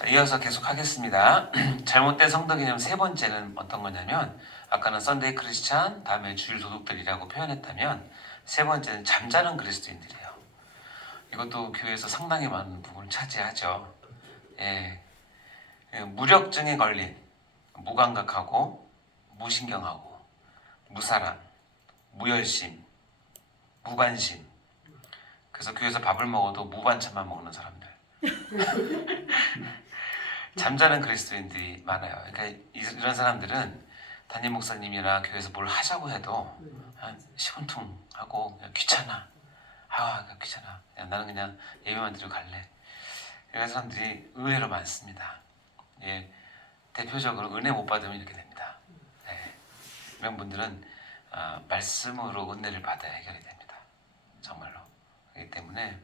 자, 이어서 계속 하겠습니다. 잘못된 성도 개념 세 번째는 어떤 거냐면, 아까는 썬데이 크리스찬, 다음에 주일 도둑들이라고 표현했다면, 세 번째는 잠자는 그리스도인들이에요. 이것도 교회에서 상당히 많은 부분을 차지하죠. 예, 무력증에 걸린, 무감각하고, 무신경하고, 무사랑, 무열심, 무관심. 그래서 교회에서 밥을 먹어도 무반찬만 먹는 사람들. 잠자는 그리스도인들이 많아요. 그러니까 이런 사람들은 담임 목사님이나 교회에서 뭘 하자고 해도 시큰둥하고 그냥 귀찮아. 그냥 귀찮아. 나는 그냥 예배만 드리고 갈래. 이런 사람들이 의외로 많습니다. 예, 대표적으로 은혜 못 받으면 이렇게 됩니다. 네, 이런 분들은 말씀으로 은혜를 받아야 해결이 됩니다. 정말로. 그렇기 때문에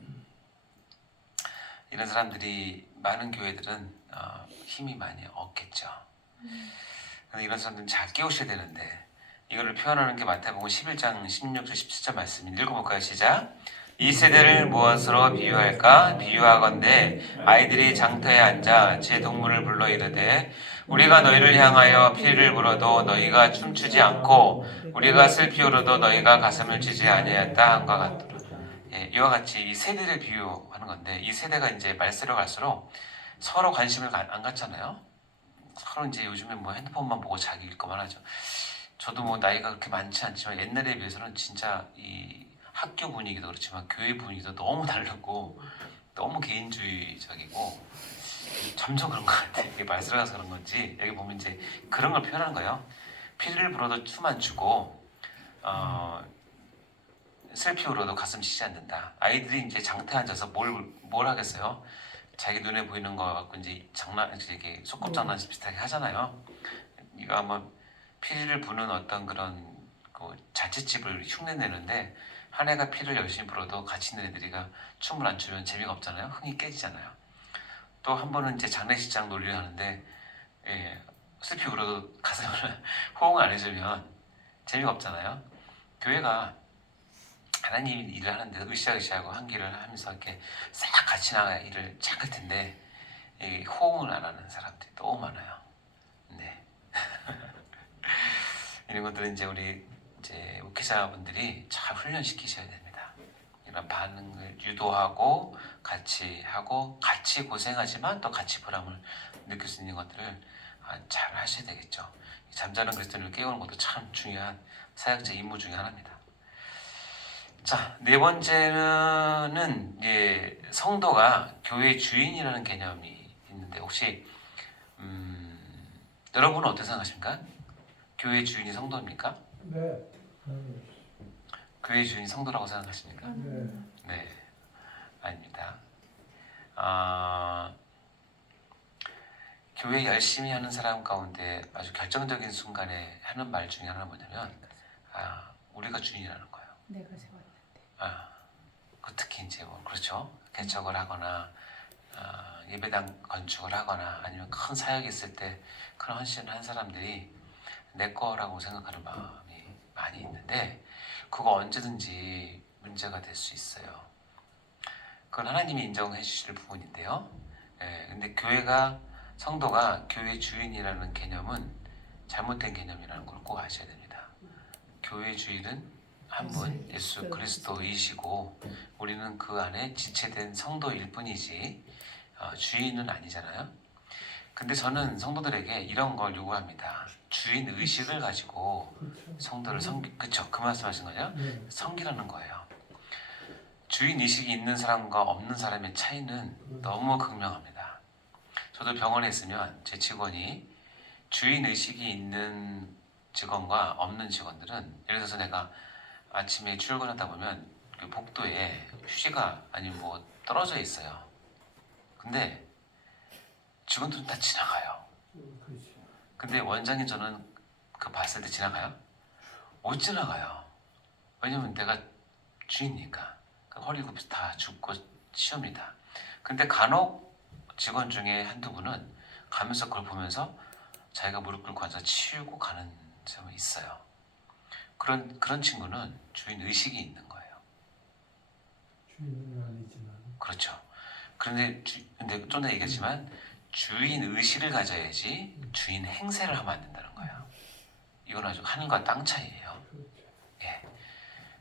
이런 사람들이 많은 교회들은 힘이 많이 없겠죠. 이런 사람들은 잘 깨우셔야 되는데 이거를 표현하는 게 마태복음 11장 16절 17절 말씀 읽어볼까요? 시작. 이 세대를 무엇으로 비유할까? 비유하건대 아이들이 장터에 앉아 제 동물을 불러 이르되 우리가 너희를 향하여 피를 불어도 너희가 춤추지 않고 우리가 슬피 울어도 너희가 가슴을 치지 아니하였다 함과 같도록. 예, 이와 같이 이 세대를 비유하는 건데 이 세대가 이제 말세로 갈수록 서로 관심을 안 갖잖아요. 서로 이제 요즘에 뭐 핸드폰만 보고 자기 일거만 하죠. 저도 뭐 나이가 그렇게 많지 않지만 옛날에 비해서는 진짜 이 학교 분위기도 그렇지만 교회 분위기도 너무 다르고 너무 개인주의적이고 점점 그런 것 같아요. 이게 말세로 가서 그런 건지 여기 보면 이제 그런 걸 표현하는 거예요. 피를 불어도 춤 안 추고 슬피 울어도 가슴 치지 않는다. 아이들이 이제 장터에 앉아서 뭘 하겠어요? 자기 눈에 보이는 거 갖고 이제 이게 소꿉장난 비슷하게 하잖아요. 이거 아마 피를 부는 어떤 그런 그 잔치집을 흉내내는데 한 애가 피를 열심히 불어도 같이 있는 애들이가 춤을 안 추면 재미가 없잖아요. 흥이 깨지잖아요. 또 한 번은 이제 장례식장 논리를 하는데 슬피 울어도 가슴을 호응 안 해주면 재미가 없잖아요. 교회가 하나님 일을 하는데 으쌰으쌰하고 한기를 하면서 이렇게 싹 같이 나가 일을 잘할 텐데 호응을 안 하는 사람들이 너무 많아요. 네. 이런 것들은 이제 우리 이제 목회자분들이 잘 훈련시키셔야 됩니다. 이런 반응을 유도하고 같이 하고 같이 고생하지만 또 같이 보람을 느낄 수 있는 것들을 잘 하셔야 되겠죠. 잠자는 그리스도인을 깨우는 것도 참 중요한 사역자 임무 중에 하나입니다. 자, 네 번째는 이제 성도가 교회 주인이라는 개념이 있는데 혹시 여러분은 어떻게 생각하십니까? 교회 주인이 성도입니까? 네. 교회 주인이 성도라고 생각하십니까? 네. 네, 아닙니다. 교회 열심히 하는 사람 가운데 아주 결정적인 순간에 하는 말 중에 하나는 뭐냐면 우리가 주인이라는 거예요. 내가 세웠는데. 특히 이제 뭐 그렇죠. 개척을 하거나 예배당 건축을 하거나 아니면 큰 사역이 있을 때 큰 헌신을 한 사람들이 내 거라고 생각하는 마음이 많이 있는데 그거 언제든지 문제가 될 수 있어요. 그건 하나님이 인정해 주실 부분인데요. 근데 성도가 교회 주인이라는 개념은 잘못된 개념이라는 걸 꼭 아셔야 됩니다. 교회 주인은 한 분 예수 그리스도이시고 우리는 그 안에 지체된 성도일 뿐이지 주인은 아니잖아요. 근데 저는 성도들에게 이런 걸 요구합니다. 주인 의식을 가지고 성도를 그쵸? 그 말씀하신 거죠? 네. 섬기라는 거예요. 주인 의식이 있는 사람과 없는 사람의 차이는 너무 극명합니다. 저도 병원에 있으면 제 직원이 주인 의식이 있는 직원과 없는 직원들은 예를 들어서 내가 아침에 출근하다 보면 그 복도에 휴지가 아니면 뭐 떨어져 있어요. 근데 직원들은 다 지나가요. 그렇지. 근데 원장님 저는 그 봤을 때 지나가요? 못 지나가요. 왜냐면 내가 주인이니까. 허리 굽혀서 다 죽고 치웁니다. 근데 간혹 직원 중에 한두 분은 가면서 그걸 보면서 자기가 무릎 꿇고 앉아 치우고 가는 사람이 있어요. 그런 친구는 주인 의식이 있는 거예요. 주인은 아니지만. 그렇죠. 근데 좀 전에 얘기했지만 주인 의식을 가져야지 주인 행세를 하면 안 된다는 거예요. 이건 아주 하늘과 땅 차이예요. 예.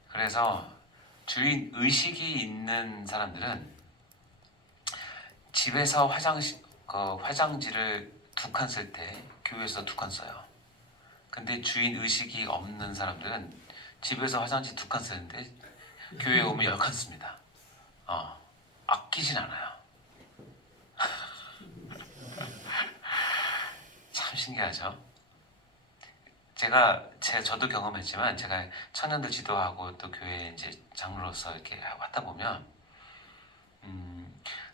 그래서 주인 의식이 있는 사람들은 집에서 화장지를 2칸 쓸 때 교회에서 2칸 써요. 근데 주인 의식이 없는 사람들은 집에서 화장지 2칸 쓰는데 교회에 오면 10칸 씁니다. 아끼진 않아요. 참 신기하죠? 저도 경험했지만 제가 청년들 지도하고 또 교회 이제 장로로서 이렇게 왔다 보면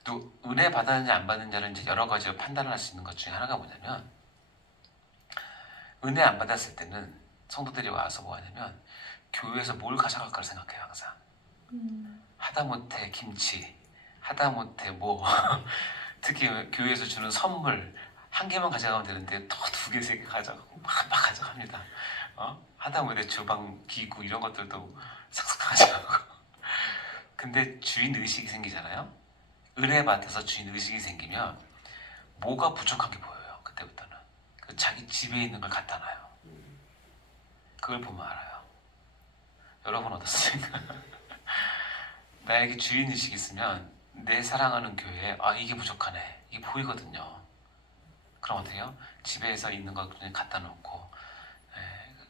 또 은혜 받았는지 안 받는지는 이제 여러 가지로 판단을 할 수 있는 것 중에 하나가 뭐냐면, 은혜 안 받았을 때는 성도들이 와서 뭐 하냐면 교회에서 뭘 가져갈까를 생각해요. 항상 하다못해 김치, 하다못해 뭐 특히 교회에서 주는 선물 한 개만 가져가면 되는데 더 2개, 3개 가져가고 막 가져갑니다. 하다못해 주방 기구 이런 것들도 싹싹 가져가고. 근데 주인 의식이 생기잖아요. 은혜 받아서 주인 의식이 생기면 뭐가 부족한 게 보여요. 그때부터는 자기 집에 있는 걸 갖다 놔요. 그걸 보면 알아요. 여러분 어떻습니까? 나에게 주인 의식이 있으면 내 사랑하는 교회에 이게 부족하네, 이게 보이거든요. 그럼 어떻게 해요? 집에서 있는 거 그냥 갖다 놓고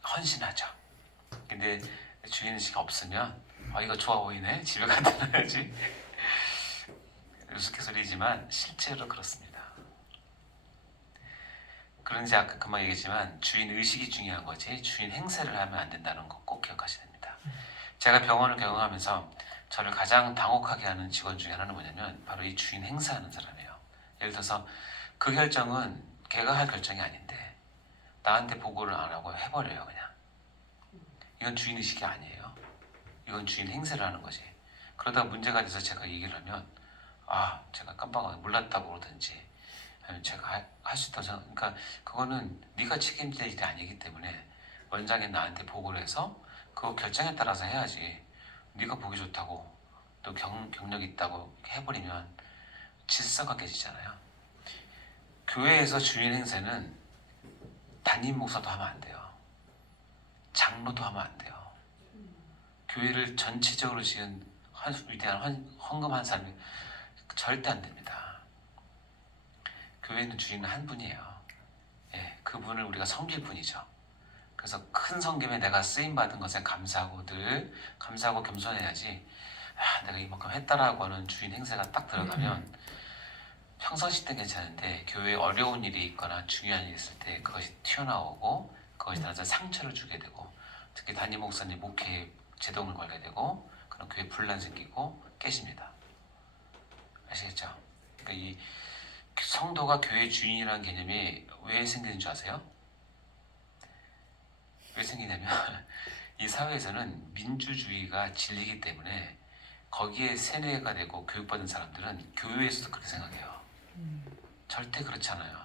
헌신하죠. 근데 주인 의식이 없으면 이거 좋아 보이네, 집에 갖다 놔야지. 우스갯소리지만 실제로 그렇습니다. 그런지 아까 그만 얘기했지만 주인 의식이 중요한 거지 주인 행세를 하면 안 된다는 거 꼭 기억하셔야 됩니다. 제가 병원을 경영하면서 저를 가장 당혹하게 하는 직원 중에 하나는 뭐냐면 바로 이 주인 행세하는 사람이에요. 예를 들어서 그 결정은 걔가 할 결정이 아닌데 나한테 보고를 안 하고 해버려요. 그냥. 이건 주인 의식이 아니에요. 이건 주인 행세를 하는 거지. 그러다가 문제가 돼서 제가 얘기를 하면 제가 깜빡하고 몰랐다고 그러든지 아니면 제가 할 수 있다고 생각. 그러니까 그거는 네가 책임질 일이 아니기 때문에 원장이 나한테 보고를 해서 그 결정에 따라서 해야지. 네가 보기 좋다고 또 경력 있다고 해버리면 질서가 깨지잖아요. 교회에서 주인 행세는 담임 목사도 하면 안 돼요. 장로도 하면 안 돼요. 교회를 전체적으로 지은 위대한 헌금한 사람이 절대 안 됩니다. 교회는 주인은 한 분이에요. 그분을 우리가 섬길 뿐이죠. 그래서 큰 섬김에 내가 쓰임받은 것에 감사하고 늘 감사하고 겸손해야지. 내가 이만큼 했다라고 하는 주인 행세가 딱 들어가면 평상시 때 괜찮은데 교회에 어려운 일이 있거나 중요한 일이 있을 때 그것이 튀어나오고 그것이 나한테 상처를 주게 되고, 특히 담임 목사님 목회에 제동을 걸게 되고 그런 교회 분란 생기고 깨집니다. 아시겠죠? 그러니까 이 성도가 교회 주인이라는 개념이 왜 생기는 줄 아세요? 왜 생기냐면 이 사회에서는 민주주의가 진리이기 때문에 거기에 세뇌가 되고 교육받은 사람들은 교회에서도 그렇게 생각해요. 절대 그렇지 않아요.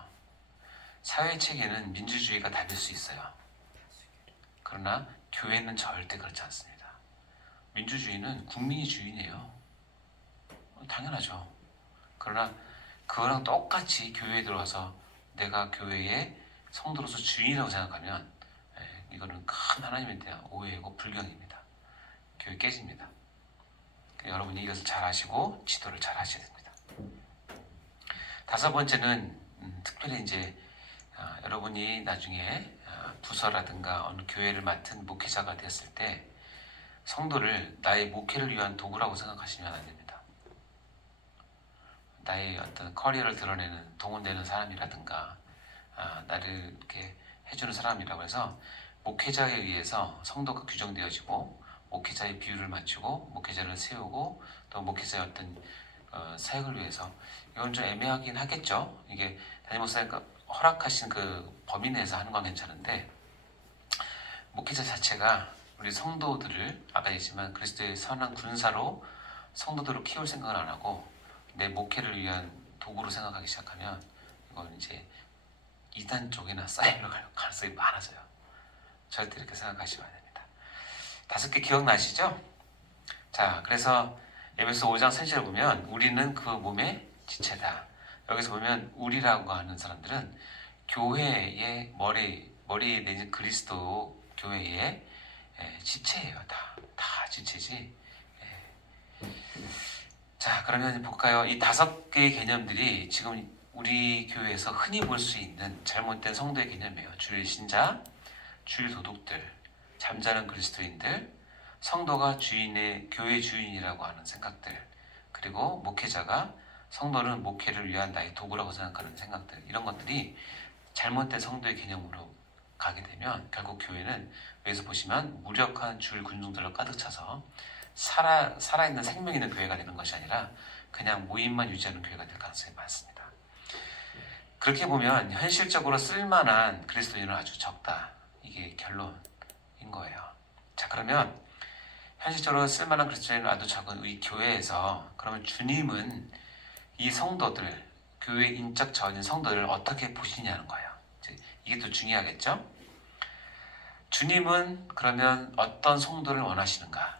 사회 체계는 민주주의가 답일 수 있어요. 그러나 교회는 절대 그렇지 않습니다. 민주주의는 국민이 주인이에요. 당연하죠. 그러나 그거랑 똑같이 교회에 들어와서 내가 교회의 성도로서 주인이라고 생각하면 이거는 큰 하나님에 대한 오해이고 불경입니다. 교회 깨집니다. 여러분이 이것을 잘 아시고 지도를 잘 하셔야 됩니다. 5번째는 특별히 이제 여러분이 나중에 부서라든가 어느 교회를 맡은 목회자가 되었을 때 성도를 나의 목회를 위한 도구라고 생각하시면 안 됩니다. 나의 어떤 커리어를 드러내는 동원되는 사람이라든가 나를 이렇게 해주는 사람이라고 해서 목회자에 의해서 성도가 규정되어지고 목회자의 비율을 맞추고 목회자를 세우고 또 목회자의 어떤 사역을 위해서, 이건 좀 애매하긴 하겠죠. 이게 담임 목사님과 허락하신 그 범위 내에서 하는 건 괜찮은데, 목회자 자체가 우리 성도들을 아까 얘기했지만 그리스도의 선한 군사로 성도들을 키울 생각을 안 하고 내 목회를 위한 도구로 생각하기 시작하면 이건 이제 이단 쪽이나 사이로 갈 가능성이 많아져요. 절대 이렇게 생각하시면 안 됩니다. 5개 기억나시죠? 자, 그래서 에베소 5장 3절을 보면 우리는 그 몸의 지체다. 여기서 보면 우리라고 하는 사람들은 교회의 머리 내지 그리스도 교회의 지체예요. 다 지체지. 자, 그러면 볼까요? 이 5개의 개념들이 지금 우리 교회에서 흔히 볼 수 있는 잘못된 성도의 개념이에요. 주일 신자, 주일 도둑들, 잠자는 그리스도인들, 성도가 교회 주인이라고 하는 생각들, 그리고 목회자가 성도는 목회를 위한 나의 도구라고 생각하는 생각들, 이런 것들이 잘못된 성도의 개념으로 가게 되면 결국 교회는 여기서 보시면 무력한 주일 군중들로 가득 차서 살아있는 생명 있는 교회가 되는 것이 아니라 그냥 모임만 유지하는 교회가 될 가능성이 많습니다. 그렇게 보면 현실적으로 쓸만한 그리스도인은 아주 적다. 이게 결론인 거예요. 자, 그러면 현실적으로 쓸만한 그리스도인은 아주 적은 이 교회에서 그러면 주님은 이 성도들, 교회 인적 자원인 성도들을 어떻게 보시냐는 거예요. 이게 또 중요하겠죠? 주님은 그러면 어떤 성도를 원하시는가?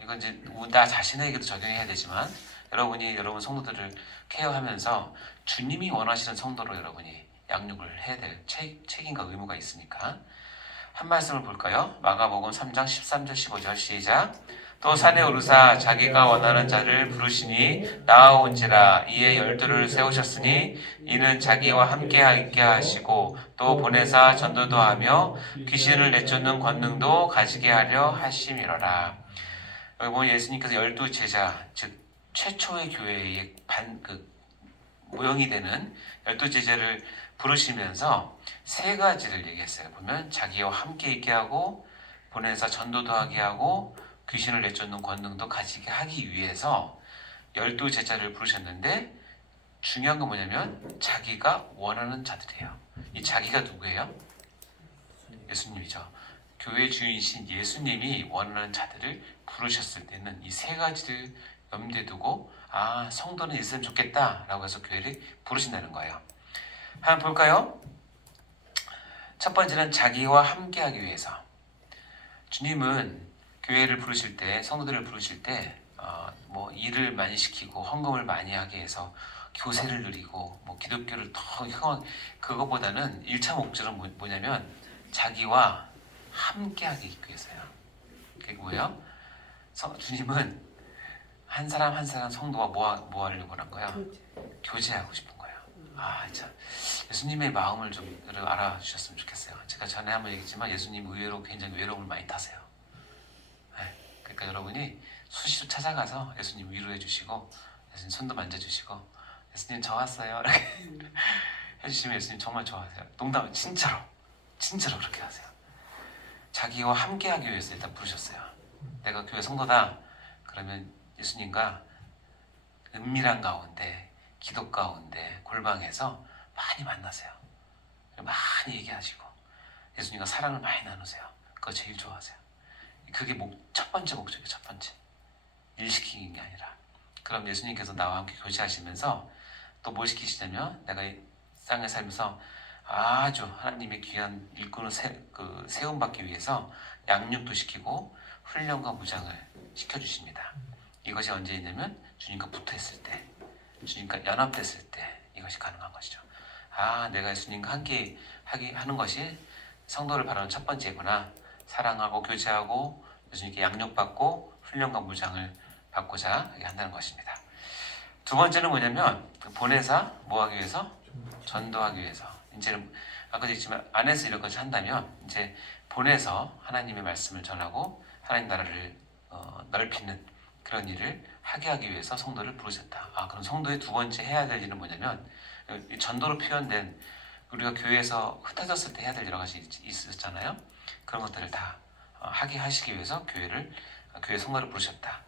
이건 이제 나 자신에게도 적용해야 되지만 여러분 성도들을 케어하면서 주님이 원하시는 성도로 여러분이 양육을 해야 될 책임과 의무가 있으니까 한 말씀을 볼까요? 마가복음 3장 13절 15절 시작. 또 산에 오르사 자기가 원하는 자를 부르시니 나아온지라. 이에 12를 세우셨으니 이는 자기와 함께 있게 하시고 또 보내사 전도도 하며 귀신을 내쫓는 권능도 가지게 하려 하심이로라. 여기 보면 예수님께서 12제자, 즉 최초의 교회의 모형이 되는 12제자를 부르시면서 3가지를 얘기했어요. 보면 자기와 함께 있게 하고 보내사 전도도 하게 하고 귀신을 내쫓는 권능도 가지게 하기 위해서 12제자를 부르셨는데 중요한 건 뭐냐면 자기가 원하는 자들이에요. 이 자기가 누구예요? 예수님이죠. 교회 주인이신 예수님이 원하는 자들을 부르셨을 때는 이 3가지를 염두에 두고 성도는 있으면 좋겠다라고 해서 교회를 부르신다는 거예요. 한번 볼까요? 첫 번째는 자기와 함께하기 위해서. 주님은 교회를 부르실 때, 성도들을 부르실 때 일을 많이 시키고 헌금을 많이 하게 해서 교세를 누리고 기독교를 더 그것보다는 1차 목적은 뭐냐면 자기와 함께하기 위해서요. 그게 뭐예요? 주님은 한 사람 한 사람 성도가 뭐 하려고 한 거예요? 교제하고 싶은 거예요. 참 예수님의 마음을 좀 알아주셨으면 좋겠어요. 제가 전에 한번 얘기했지만 예수님 의외로 굉장히 외로움을 많이 타세요. 그러니까 여러분이 수시로 찾아가서 예수님 위로해 주시고 예수님 손도 만져주시고 예수님 저 왔어요 이렇게 해주시면 예수님 정말 좋아하세요. 농담 진짜로 그렇게 하세요. 자기와 함께하기 위해서 일단 부르셨어요. 내가 교회 성도다 그러면 예수님과 은밀한 가운데 기도 가운데 골방에서 많이 만나세요. 많이 얘기하시고 예수님과 사랑을 많이 나누세요. 그거 제일 좋아하세요. 그게 첫 번째 목적이에요. 첫 번째 일 시키는 게 아니라. 그럼 예수님께서 나와 함께 교제하시면서 또 뭘 시키시냐면 내가 이 땅에 살면서 아주 하나님의 귀한 일꾼을 세움받기 위해서 양육도 시키고 훈련과 무장을 시켜주십니다. 이것이 언제 있냐면 주님과 붙어있을 때, 주님과 연합됐을 때 이것이 가능한 것이죠. 내가 예수님과 함께 하는 것이 성도를 바라는 첫 번째구나. 사랑하고 교제하고 예수님께 양육받고 훈련과 무장을 받고자 한다는 것입니다. 두 번째는 뭐냐면 보내사 뭐하기 위해서? 전도하기 위해서. 이제는 아까도 했지만 안에서 이런 것을 한다면 이제 보내서 하나님의 말씀을 전하고 하나님 나라를 넓히는 그런 일을 하게 하기 위해서 성도를 부르셨다. 그럼 성도의 두 번째 해야 될 일은 뭐냐면 전도로 표현된 우리가 교회에서 흩어졌을 때 해야 될 여러 가지 있었잖아요. 그런 것들을 다 하게 하시기 위해서 교회 성도를 부르셨다.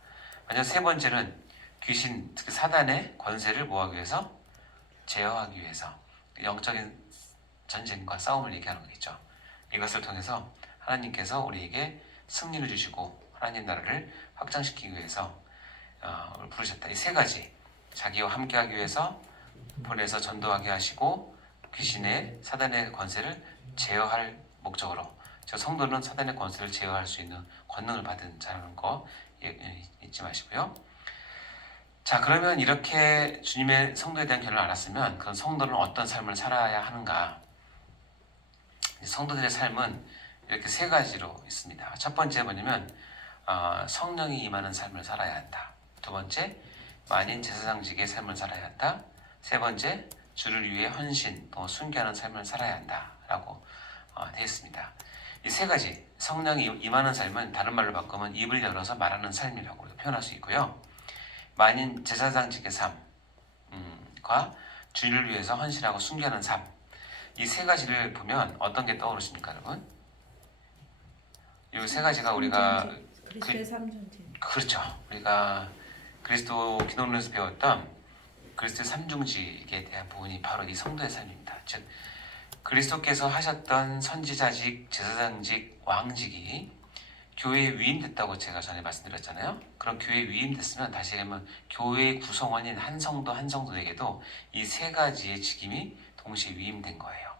만약 세 번째는 귀신, 특히 사단의 권세를 뭐하기 위해서? 제어하기 위해서. 영적인 전쟁과 싸움을 얘기하는 거겠죠. 이것을 통해서 하나님께서 우리에게 승리를 주시고 하나님 나라를 확장시키기 위해서 부르셨다. 이 3가지, 자기와 함께하기 위해서 보내서 전도하게 하시고 귀신의 사단의 권세를 제어할 목적으로. 저 성도는 사단의 권세를 제어할 수 있는 권능을 받은 자라는 거 잊지 마시고요. 자, 그러면 이렇게 주님의 성도에 대한 결론을 알았으면 그런 성도는 어떤 삶을 살아야 하는가? 성도들의 삶은 이렇게 세 가지로 있습니다. 첫 번째 뭐냐면 성령이 임하는 삶을 살아야 한다. 두 번째, 만인 제사장직의 삶을 살아야 한다. 세 번째, 주를 위해 헌신 또 순교하는 삶을 살아야 한다라고 되어 있습니다. 이 세 가지 성령이 임하는 삶은 다른 말로 바꾸면 입을 열어서 말하는 삶이라고 표현할 수 있고요. 만인 제사장직의 삶과 주를 위해서 헌신하고 순교하는 삶, 이 세 가지를 보면 어떤 게 떠오르십니까, 여러분? 이 세 가지가 우리가 그리스도의 삼존재. 그렇죠. 우리가 그리스도 기독론에서 배웠던 그리스도의 삼중직에 대한 부분이 바로 이 성도의 삶입니다. 즉 그리스도께서 하셨던 선지자직, 제사장직, 왕직이 교회에 위임됐다고 제가 전에 말씀드렸잖아요. 그럼 교회에 위임됐으면 다시 얘기하면 교회의 구성원인 한 성도 한 성도에게도 이 세 가지의 직임이 동시에 위임된 거예요.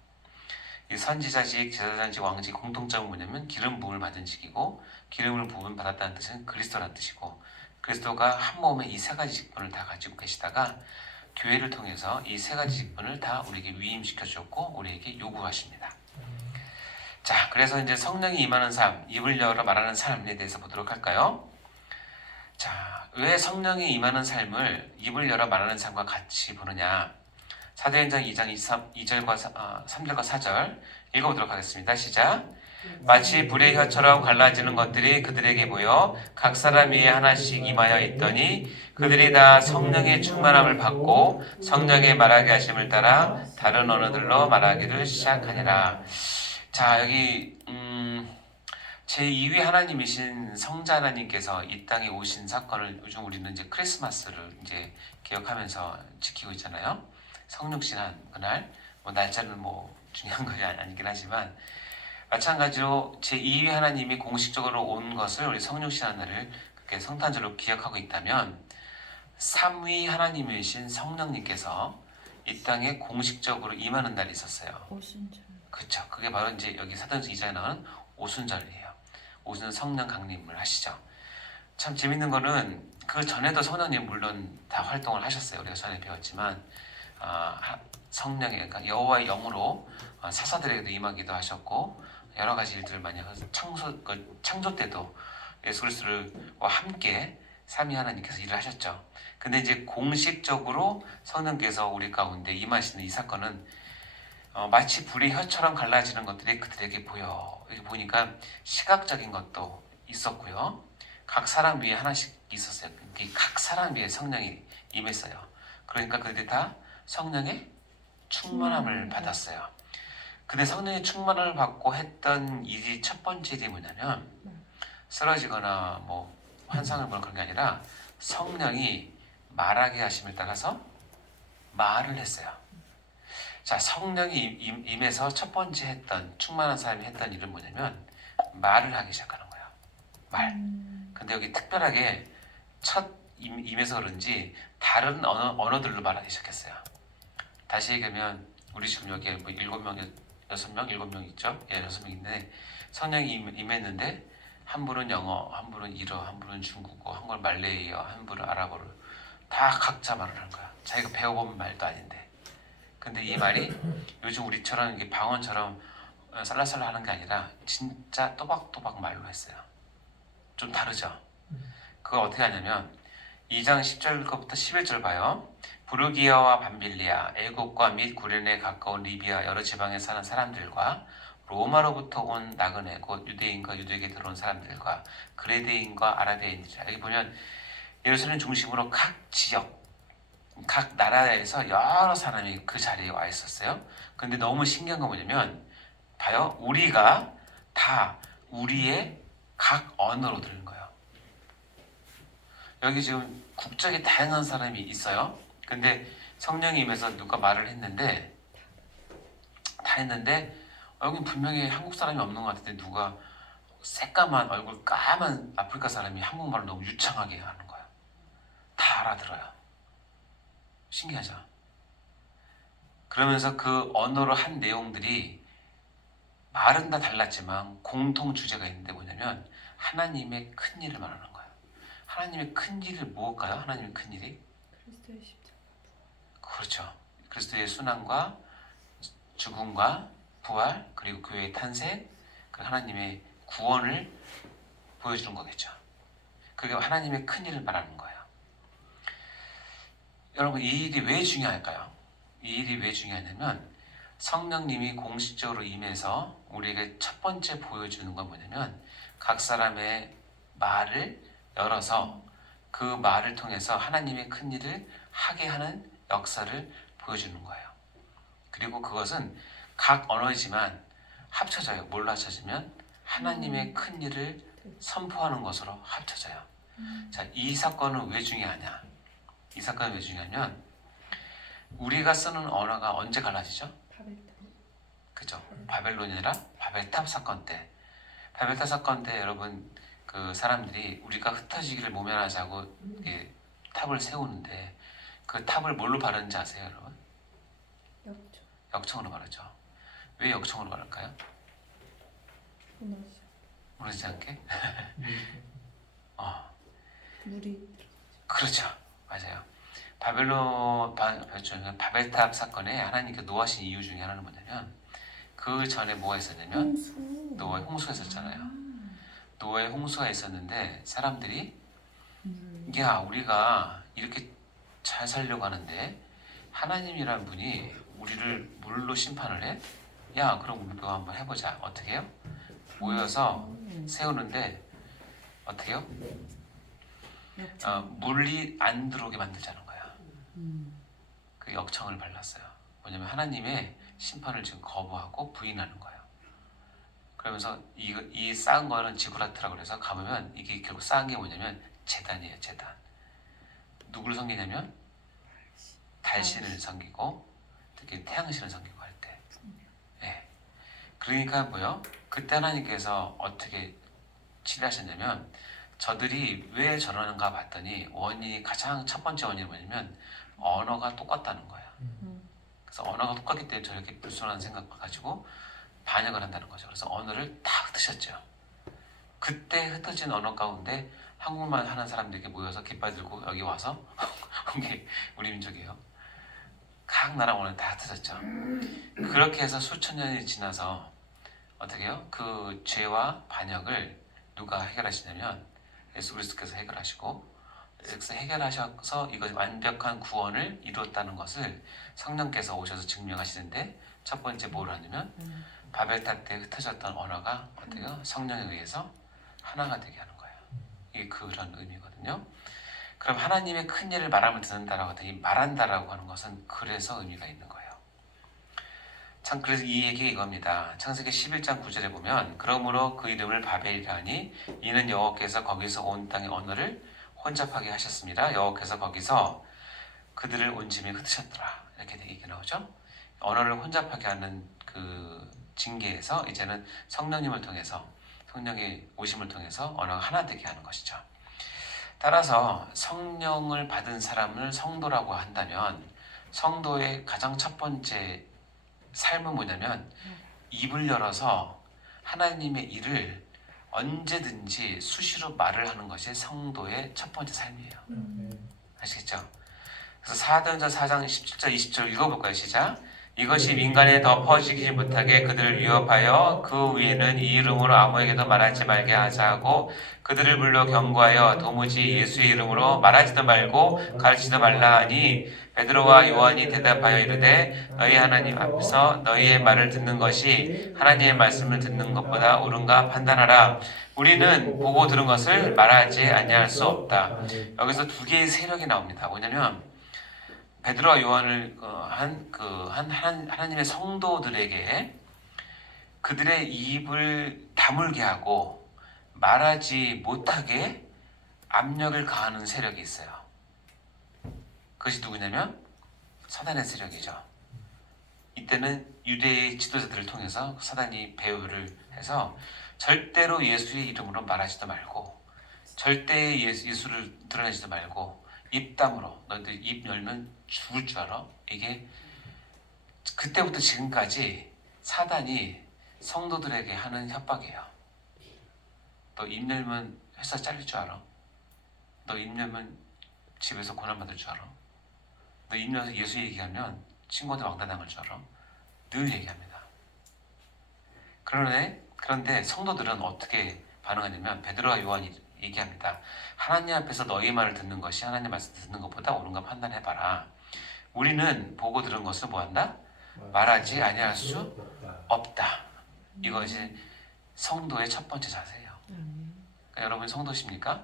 이 선지자직, 제사장직, 왕직 공통점은 뭐냐면 기름 부음을 받은 직이고 기름을 부음 받았다는 뜻은 그리스도라는 뜻이고 그리스도가 한 몸에 이 세 가지 직분을 다 가지고 계시다가 교회를 통해서 이 세 가지 직분을 다 우리에게 위임시켜 주었고 우리에게 요구하십니다. 자, 그래서 이제 성령이 임하는 삶, 입을 열어 말하는 삶에 대해서 보도록 할까요? 자, 왜 성령이 임하는 삶을 입을 열어 말하는 삶과 같이 보느냐? 사도행전 2장 2절과 3절과 4절 읽어보도록 하겠습니다. 시작. 마치 불의 혀처럼 갈라지는 것들이 그들에게 보여 각 사람 위에 하나씩 임하여 있더니 그들이 다 성령의 충만함을 받고 성령의 말하게 하심을 따라 다른 언어들로 말하기를 시작하니라. 자, 여기 제2위 하나님이신 성자 하나님께서 이 땅에 오신 사건을 요즘 우리는 이제 크리스마스를 이제 기억하면서 지키고 있잖아요. 성육신한 그날, 날짜는 중요한 것이 아니긴 하지만 마찬가지로 제2위 하나님이 공식적으로 온 것을 우리 성육신한 날을 그렇게 성탄절로 기억하고 있다면 3위 하나님이신 성령님께서 이 땅에 공식적으로 임하는 날이 있었어요. 오순절. 그렇죠. 그게 바로 이제 여기 사도행전 2장에 나오는 오순절이에요. 오순 성령 강림을 하시죠. 참 재밌는 거는 그 전에도 성령님 물론 다 활동을 하셨어요. 우리가 전에 배웠지만 성령의 그러니까 여호와의 영으로 사사들에게도 임하기도 하셨고 여러 가지 일들을 많이 하셔서 창조 때도 예수 그리스도와 함께 삼위 하나님께서 일을 하셨죠. 근데 이제 공식적으로 성령께서 우리 가운데 임하시는 이 사건은 마치 불의 혀처럼 갈라지는 것들이 그들에게 보여. 여기 보니까 시각적인 것도 있었고요. 각 사람 위에 하나씩 있었어요. 각 사람 위에 성령이 임했어요. 그러니까 그들이 다 성령의 충만함을 받았어요. 근데 성령의 충만함을 받고 했던 일이 첫 번째 일이 뭐냐면 쓰러지거나 환상을 보는 그런 게 아니라 성령이 말하게 하심을 따라서 말을 했어요. 자, 성령이 임해서 첫 번째 했던 충만한 사람이 했던 일은 뭐냐면 말을 하기 시작하는 거예요. 말. 근데 여기 특별하게 첫 임해서 그런지 다른 언어들로 말하기 시작했어요. 다시 얘기하면 우리 지금 여기에 7명, 6명, 7명 있죠? 6명인데 성령이 임했는데 한 분은 영어, 한 분은 일어, 한 분은 중국어, 한 분은 말레이어, 한 분은 아랍어를 다 각자 말을 하는 거야. 자기가 배워본 말도 아닌데. 근데 이 말이 요즘 우리처럼 이게 방언처럼 살라살라 하는 게 아니라 진짜 또박또박 말로 했어요. 좀 다르죠? 그거 어떻게 하냐면 2장 10절부터 11절 봐요. 부르기아와 밤빌리아, 애국과 및 구레네 가까운 리비아 여러 지방에 사는 사람들과 로마로부터 온 나그네 곧 유대인과 유대에게 들어온 사람들과 그레데인과 아라비아인들. 여기 보면 예루살렘 중심으로 각 지역 각 나라에서 여러 사람이 그 자리에 와 있었어요. 근데 너무 신기한 건 뭐냐면 봐요. 우리가 다 우리의 각 언어로 들은 거예요. 여기 지금 국적이 다양한 사람이 있어요. 근데 성령이 임해서 누가 말을 했는데 다 했는데 여기 분명히 한국 사람이 없는 것 같은데 누가 새까만 얼굴 까만 아프리카 사람이 한국말을 너무 유창하게 하는 거예요. 다 알아들어요. 신기하죠? 그러면서 그 언어로 한 내용들이 말은 다 달랐지만 공통 주제가 있는데 하나님의 큰 일을 말하는 거예요. 하나님의 큰 일을 뭘까요? 하나님의 큰 일이 그리스도의 십자가. 그렇죠. 그리스도의 순환과 죽음과 부활 그리고 교회의 탄생, 그리고 하나님의 구원을 보여주는 거겠죠. 그게 하나님의 큰 일을 말하는 거예요. 여러분, 이 일이 왜 중요할까요? 이 일이 왜 중요하냐면 성령님이 공식적으로 임해서 우리에게 첫 번째 보여주는 건 뭐냐면 각 사람의 말을 열어서 그 말을 통해서 하나님의 큰 일을 하게 하는 역사를 보여주는 거예요. 그리고 그것은 각 언어이지만 합쳐져요. 뭘로 합쳐지면 하나님의 큰 일을 선포하는 것으로 합쳐져요. 자, 이 사건은 왜 중요하냐? 이 사건은 왜 중요하냐면 우리가 쓰는 언어가 언제 갈라지죠? 바벨탑. 그죠? 바벨론이 아니라 바벨탑 사건 때. 바벨탑 사건 때 여러분 그 사람들이 우리가 흩어지기를 모면하자고 탑을 세우는데 그 탑을 뭘로 바르는지 아세요, 여러분? 역조. 역청으로 바르죠. 왜 역청으로 바를까요? 무너지. 무너지지 않게? 물이. 그렇죠. 맞아요. 바벨탑 사건에 하나님께 노하신 이유 중에 하나는 뭐냐면 그 전에 뭐가 있었냐면 홍수. 노아의 홍수가 있었잖아요. 노아의 홍수가 있었는데 사람들이 야, 우리가 이렇게 잘 살려고 하는데 하나님이란 분이 우리를 물로 심판을 해? 야, 그럼 우리도 한번 해보자. 어떻게 해요? 모여서 세우는데 어떻게 해요? 물이 안 들어오게 만들자는 거야. 그 역청을 발랐어요. 왜냐면 하나님의 심판을 지금 거부하고 부인하는 거예요. 그러면서 이 쌓은 거는 지구라트라고 그래서 가보면 이게 결국 쌓은 게 뭐냐면 제단이에요. 제단. 누구를 섬기냐면 달신을 섬기고 특히 태양신을 섬기고 할 때. 예. 그러니까 뭐요? 그때 하나님께서 어떻게 치료하셨냐면 저들이 왜 저러는가 봤더니 원인이 가장 첫 번째 원인이 뭐냐면 언어가 똑같다는 거예요. 그래서 언어가 똑같기 때문에 저렇게 불순한 생각을 가지고 반역을 한다는 거죠. 그래서 언어를 다 흩으셨죠. 그때 흩어진 언어 가운데 한국말 하는 사람들이 모여서 깃발 들고 여기 와서 이게 우리 민족이에요. 각 나라 언어는 다 흩어졌죠. 그렇게 해서 수천 년이 지나서 어떻게 해요? 그 죄와 반역을 누가 해결하시냐면 예수 그리스도께서 해결하시고 그래서 해결하셔서 이거 완벽한 구원을 이루었다는 것을 성령께서 오셔서 증명하시는데 첫 번째 뭘 하냐면 바벨탑 때 흩어졌던 언어가 어때요? 성령에 의해서 하나가 되게 하는 거예요. 이게 그런 의미거든요. 그럼 하나님의 큰 일을 말하면 듣는다라고 하더니 말한다라고 하는 것은 그래서 의미가 있는 거예요. 참 그래서 이 얘기가 이겁니다. 창세기 11장 9절에 보면 그러므로 그 이름을 바벨이라 하니 이는 여호와께서 거기서 온 땅의 언어를 혼잡하게 하셨습니다. 여호와께서 거기서 그들을 온짐에 흩으셨더라. 이렇게 얘기 나오죠. 언어를 혼잡하게 하는 그 징계에서 이제는 성령님을 통해서 성령의 오심을 통해서 언어가 하나 되게 하는 것이죠. 따라서 성령을 받은 사람을 성도라고 한다면 성도의 가장 첫 번째 삶은 뭐냐면 입을 열어서 하나님의 일을 언제든지 수시로 말을 하는 것이 성도의 첫 번째 삶이에요. 아시겠죠? 그래서 사도행전 4장 17절 20절 읽어볼까요? 시작. 이것이 민간에 더 퍼지지 못하게 그들을 위협하여 그 위에는 이 이름으로 아무에게도 말하지 말게 하자 하고 그들을 불러 경고하여 도무지 예수의 이름으로 말하지도 말고 가르치지도 말라 하니 베드로와 요한이 대답하여 이르되 너희 하나님 앞에서 너희의 말을 듣는 것이 하나님의 말씀을 듣는 것보다 옳은가 판단하라. 우리는 보고 들은 것을 말하지 아니할 수 없다. 여기서 두 개의 세력이 나옵니다. 뭐냐면 베드로와 요한을 하나님의 성도들에게 그들의 입을 다물게 하고 말하지 못하게 압력을 가하는 세력이 있어요. 그것이 누구냐면 사단의 세력이죠. 이때는 유대의 지도자들을 통해서 사단이 배후를 해서 절대로 예수의 이름으로 말하지도 말고 절대 예수를 드러내지도 말고 입담으로 너희들 입 열면 죽을 줄 알아? 이게 그때부터 지금까지 사단이 성도들에게 하는 협박이에요. 너 입 열면 회사 잘릴 줄 알아? 너 입 열면 집에서 고난받을 줄 알아? 너 입녀서 예수 얘기하면 친구한테 왕따 당할 줄 알아? 늘 얘기합니다. 그런데 성도들은 어떻게 반응하냐면 베드로와 요한이 얘기합니다. 하나님 앞에서 너희 말을 듣는 것이 하나님 말씀 듣는 것보다 옳은가 판단해봐라. 우리는 보고 들은 것을 뭐한다? 말하지 아니할 수 없다. 이것이 성도의 첫 번째 자세예요. 그러니까 여러분이 성도십니까?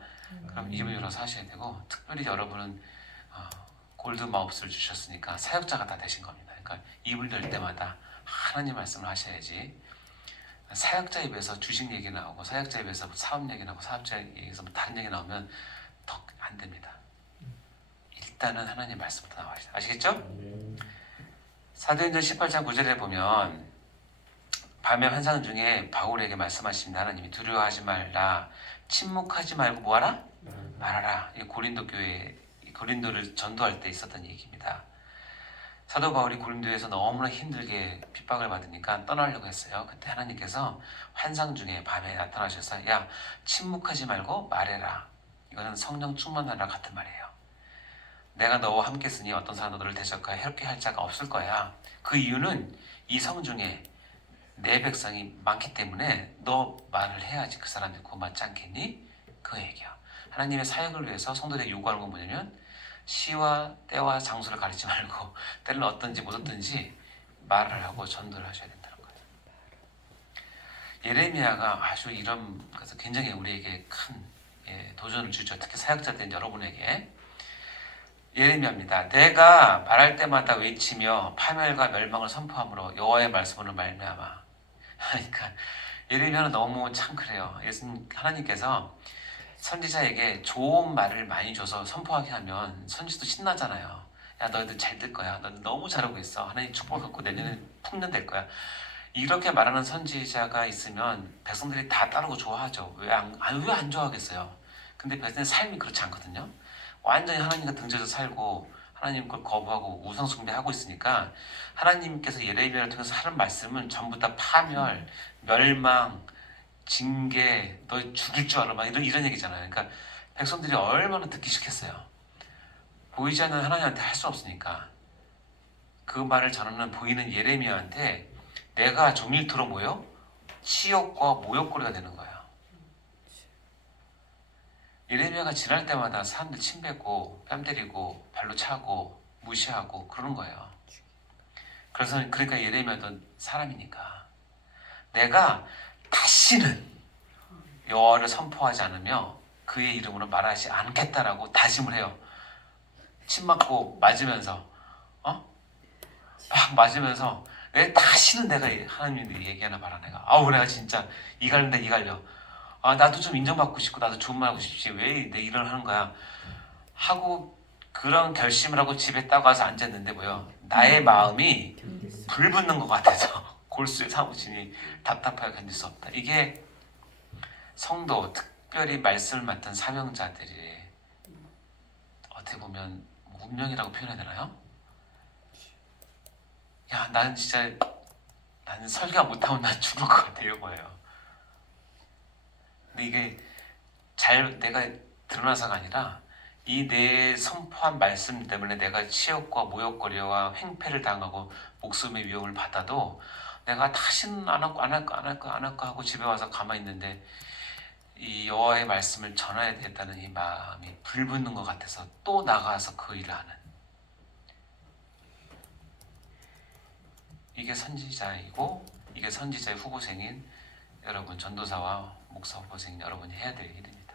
그럼 입을 열어서 하셔야 되고, 특별히 여러분은 골드마우스를 주셨으니까 사역자가 다 되신 겁니다. 그러니까 입을 열 때마다 하나님 말씀을 하셔야지. 사역자 입에서 주식 얘기 나오고 사역자 입에서 사업 얘기 나오고 사업자 입에서 다른 얘기 나오면 더 안 됩니다. 일단은 하나님 말씀부터 나와야 돼요. 아시겠죠? 사도행전 18장 9절에 보면 밤의 환상 중에 바울에게 말씀하십니다. 하나님이 두려워하지 말라, 침묵하지 말고 뭐하라? 말하라. 이 고린도 교회, 고린도를 전도할 때 있었던 얘기입니다. 사도 바울이 고린도에서 너무나 힘들게 핍박을 받으니까 떠나려고 했어요. 그때 하나님께서 환상 중에 밤에 나타나셔서 야, 침묵하지 말고 말해라. 이거는 성령 충만하라 같은 말이에요. 내가 너와 함께 있으니 어떤 사람도 너를 대적하여 해롭게 할 자가 없을 거야. 그 이유는 이 성 중에 내 백성이 많기 때문에 너 말을 해야지 그 사람들이 고맙지 않겠니? 그 얘기야. 하나님의 사역을 위해서 성도들에게 요구하는 건 뭐냐면 시와 때와 장소를 가리지 말고 때는 어떤지 못 어떤지 말을 하고 전도를 하셔야 된다는 거예요. 예레미야가 아주 이런 그래서 굉장히 우리에게 큰 도전을 주죠. 특히 사역자된 여러분에게. 예레미야입니다. 내가 말할 때마다 외치며 파멸과 멸망을 선포함으로 여호와의 말씀으로 말미암아. 그러니까 예레미야는 너무 참 그래요. 예수님 하나님께서 선지자에게 좋은 말을 많이 줘서 선포하게 하면 선지도 신나잖아요. 야, 너희들 잘 될 거야. 너희들 너무 잘하고 있어. 하나님 축복받고 내년에 풍년 될 거야. 이렇게 말하는 선지자가 있으면 백성들이 다 따르고 좋아하죠. 왜 안 좋아하겠어요? 근데 백성의 삶이 그렇지 않거든요. 완전히 하나님과 등져서 살고 하나님 걸 거부하고 우상 숭배하고 있으니까 하나님께서 예레미야를 통해서 하는 말씀은 전부 다 파멸, 멸망, 징계, 너 죽일 줄 알아 막 이런 얘기잖아요. 그러니까 백성들이 얼마나 듣기 싫겠어요. 보이지 않는 하나님한테 할 수 없으니까 그 말을 전하는 보이는 예레미야한테 내가 종일토록 뭐요? 치욕과 모욕거리가 되는 거예요. 예레미야가 지날 때마다 사람들 침 뱉고 뺨 때리고 발로 차고 무시하고 그러는 거예요. 그러니까 예레미야도 사람이니까 내가 다시는 여호와를 선포하지 않으며 그의 이름으로 말하지 않겠다라고 다짐을 해요. 침 맞고 맞으면서 막 맞으면서 내 다시는 내가 하나님이 얘기하나 봐라 내가. 아우 내가 진짜 이갈린다 이갈려. 나도 좀 인정받고 싶고 나도 좋은 말 하고 싶지 왜 내 일을 하는 거야 하고 그런 결심을 하고 집에 딱 와서 앉았는데 뭐요? 나의 마음이 불붙는 것 같아서 골수에 사무치니 답답하여 견딜 수 없다. 이게 성도, 특별히 말씀을 맡은 사명자들이 어떻게 보면 운명이라고 표현해야 되나요? 야, 나는 설교 못하면 난 죽을 것 같아 이거예요. 근데 이게 내가 드러나서가 아니라 이 내 선포한 말씀 때문에 내가 치욕과 모욕거리와 횡패를 당하고 목숨의 위험을 받아도 내가 다시는 안 할까 하고 집에 와서 가만히 있는데 이 여호와의 말씀을 전해야 되겠다는 이 마음이 불붙는 것 같아서 또 나가서 그 일을 하는 이게 선지자이고 이게 선지자의 후보생인 여러분 전도사와 목사 후보생인 여러분이 해야 될 일입니다.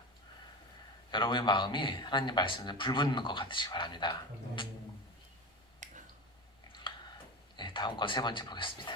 여러분의 마음이 하나님 말씀에 불붙는 것 같으시기 바랍니다. 네, 다음 거 세 번째 보겠습니다.